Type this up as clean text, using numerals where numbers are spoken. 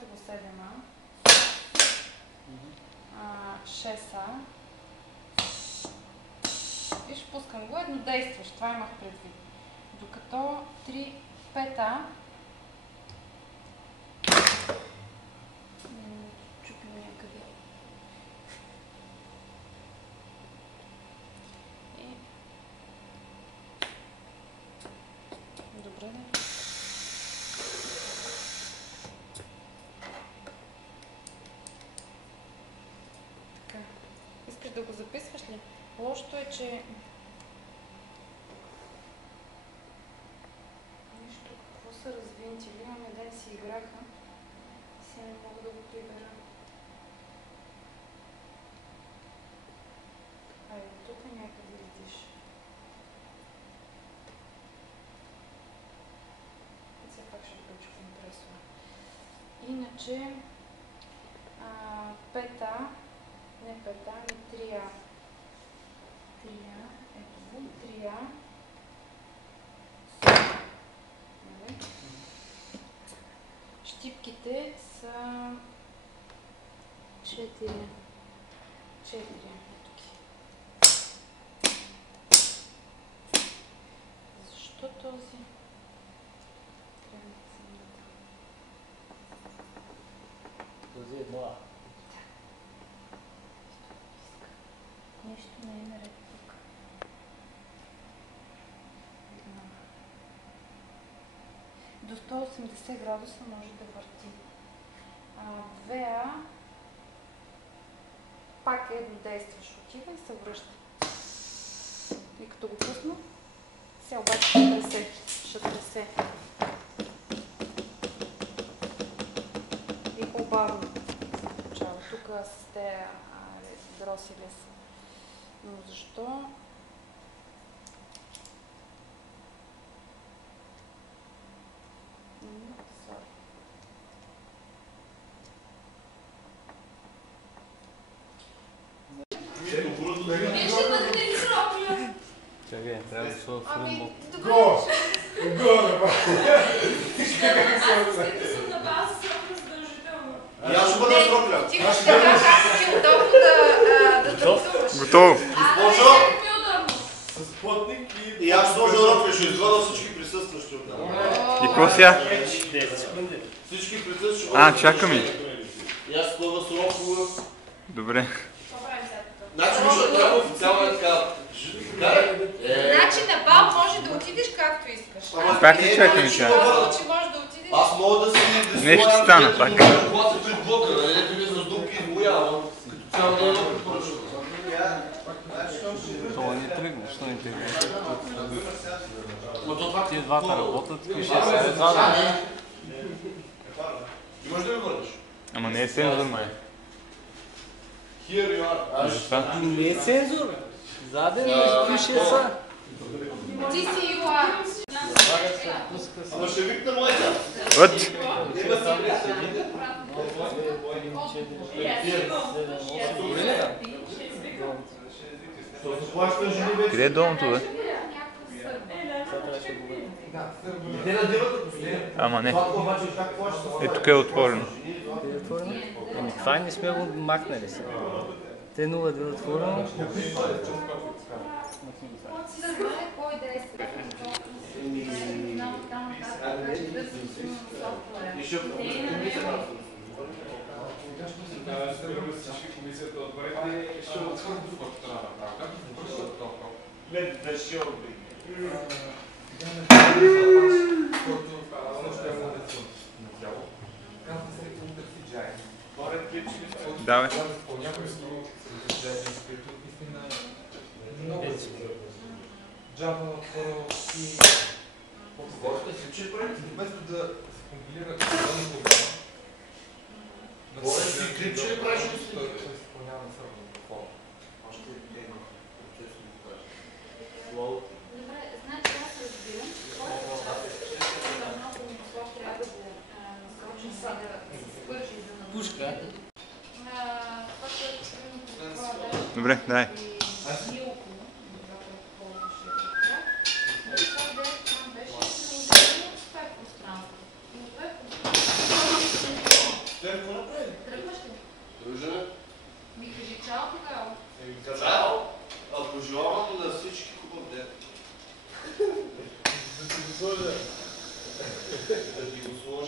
слагате го 7А, 6А. Виж, пускам го, еднодействащ, това имах предвид. Докато 5А чупим някъде. Добре, да. Така. Искаш да го записваш ли? Лошото е, че... Нищо, какво са развинтили? Имаме ден си играха. Сега не мога да го прибера. Айде, тук някъде видиш. Все пак ще включа компресора. Иначе 5А, не 5А, ами 3А. 3А, ето го, 3А. Щипките са 4. Ето ги. Защо този? Трябва да съм да. Този е 1А. Нещо не е наред тук. До 180 градуса може да върти. 2А пак е еднодействащ, отива и се връща. И като го пусна, сега обаче ще тресе. И по-бавно се получава. Тук с тези дросели са. Но защо? Чакай, трябва да сложа филм. Го! И аз ще бъда стропля. Ти ще така, как ти удобно да танцуваш. Готово. Госпожо, С плътник и аз ще сложа ропля, ще извада всички присъстващи от там. И какво сега? 10 секунди. Всички присъстващи. Чакаме. И аз спълва с ропля. Добре. Значи, вижда, трябва официално е така. Значи на бал може да отидеш както искаш. Пак ли чакаме сега? Че може да отидеш. Аз мога да си... Не ще стана пак. Когато пред блока, нали, ето ми с дупки избоявам. Като цяло да едно препоръчвам. Това не тръгне, що не тръгне? Но то това... Тия двата работят, и ще се два. Имаш да ми върнеш? Ама не е сензор, май. Here you are. Защо? Не е цензура. Заден пише са. Ти си Юа. Ама ще викна моята. От! Къде е долното, бе? Те надиват постоянно. Ама не. Това обаче как плаща? Е, тук е отворено. Еми това не сме го махнали сега. Те 0 да е отворено. Кой да е комисията отбрете ще отвърди в това направка. Не, ще отбри. Който оно ще е модерно надяло. Казва се утърфиджай. Поред клипчили. Да, бе. По някои случаи спирту истина много Java отворил и вместо да се компилира тази програма, Ти клипче ли правиш? той се изпълнява на сървър платформа. Още един процес ми покажа. Добре, значи аз разбирам, много мисло трябва да го насочим и да се свържи за напълно. Пушка. Добре, дай. ги усвои.